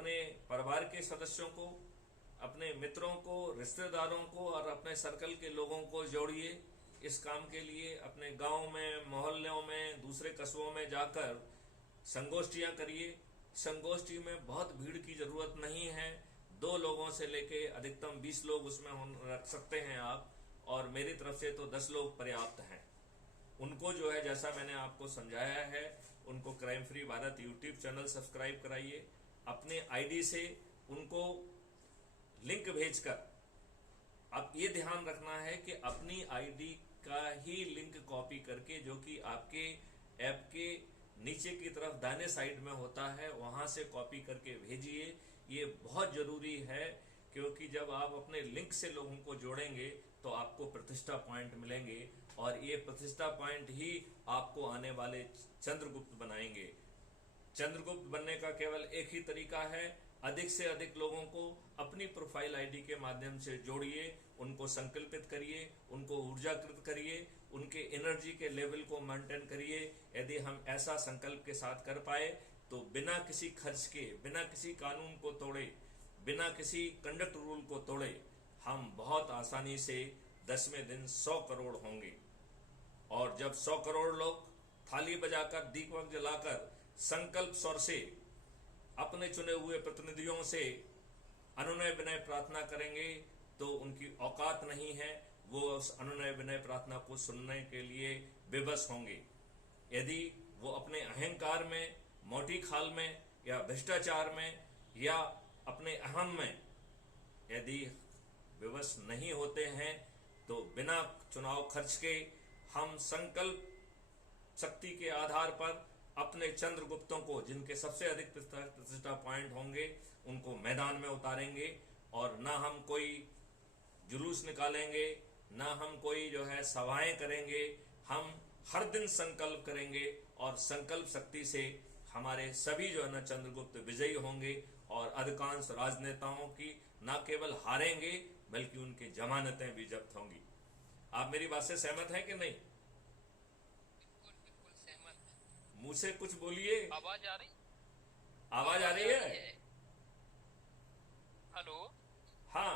अपने परिवार के सदस्यों को, अपने मित्रों को, रिश्तेदारों को और अपने सर्कल के लोगों को जोड़िए। इस काम के लिए अपने गांव में, मोहल्लों में, दूसरे कस्बों में जाकर संगोष्ठियां करिए। संगोष्ठी में बहुत भीड़ की जरूरत नहीं है। 2 लोगों से लेके अधिकतम 20 लोग उसमें रख सकते हैं आप, और मेरी तरफ से तो 10 लोग पर्याप्त हैं। उनको जो है, जैसा मैंने आपको समझाया है, उनको crime free Bharat YouTube channel subscribe कराइए। अपने आईडी से उनको लिंक भेजकर, अब ये ध्यान रखना है कि अपनी आईडी का ही लिंक कॉपी करके, जो कि आपके ऐप के नीचे की तरफ दाहिने साइड में होता है, वहां से कॉपी करके भेजिए। ये बहुत जरूरी है, क्योंकि जब आप अपने लिंक से लोगों को जोड़ेंगे तो आपको प्रतिष्ठा पॉइंट मिलेंगे, और ये प्रतिष्ठा पॉइंट ही आपको आने वाले चंद्रगुप्त बनाएंगे। चंद्रगुप्त बनने का केवल एक ही तरीका है, अधिक से अधिक लोगों को अपनी प्रोफाइल आईडी के माध्यम से जोड़िए, उनको संकल्पित करिए, उनको ऊर्जाकृत करिए, उनके एनर्जी के लेवल को मेंटेन करिए। यदि हम ऐसा संकल्प के साथ कर पाए तो बिना किसी खर्च के, बिना किसी कानून को तोड़े, बिना किसी कंडक्ट रूल को तोड़े, हम बहुत आसानी से 10वें दिन 100 करोड़ होंगे। और जब 100 करोड़ लोग थाली बजाकर, दीपक जलाकर, संकल्प स्वर से अपने चुने हुए प्रतिनिधियों से अनुनय विनय प्रार्थना करेंगे, तो उनकी औकात नहीं है, वो उस अनुनय विनय प्रार्थना को सुनने के लिए विवश होंगे। यदि वो अपने अहंकार में, मोटी खाल में, या भ्रष्टाचार में, या अपने अहम में यदि विवश नहीं होते हैं, तो बिना चुनाव खर्च के हम संकल्प शक्ति के आधार पर अपने चंद्रगुप्तों को, जिनके सबसे अधिक प्रतिष्ठा पॉइंट होंगे, उनको मैदान में उतारेंगे। और ना हम कोई जुलूस निकालेंगे, ना हम कोई जो है सभाएं करेंगे, हम हर दिन संकल्प करेंगे, और संकल्प शक्ति से हमारे सभी जो है ना चंद्रगुप्त विजयी होंगे, और अधिकांश राजनेताओं की न केवल हारेंगे बल्कि उनकी जमानतें भी जब्त होंगी। आप मेरी बात से सहमत हैं कि नहीं? बिल्कुल बिल्कुल सहमत। मुंह से कुछ बोलिए। आवाज आ रही? आवाज आ आवाज रही आ है? रही है। हेलो। हाँ।